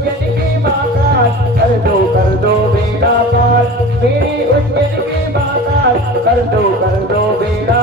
उज्जैन की महाकाल कर दो बेड़ा पार, मेरी उज्जैन की महाकाल कर दो बेड़ा